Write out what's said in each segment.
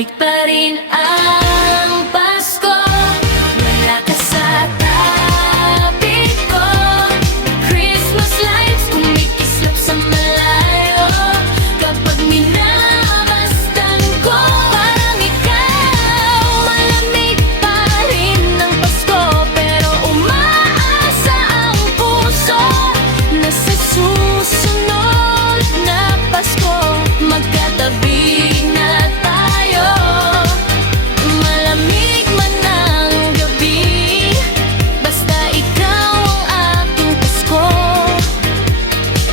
malamig pa rin ang Pasko. Wala ka sa tabi ko. Christmas lights kumikislap sa malayo. Kapag minamasdan ko, parang ikaw. Malamig pa rin ang Pasko, pero umaasa ang puso na sa susunod na Pasko magkatabi na tayo. Malamig man ang gabi, basta ikaw ang aking Pasko.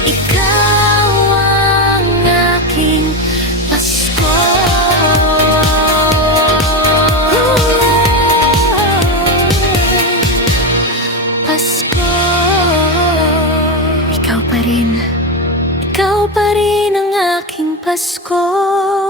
Ikaw ang aking Pasko. Pasko. Ikaw pa rin ang aking Pasko.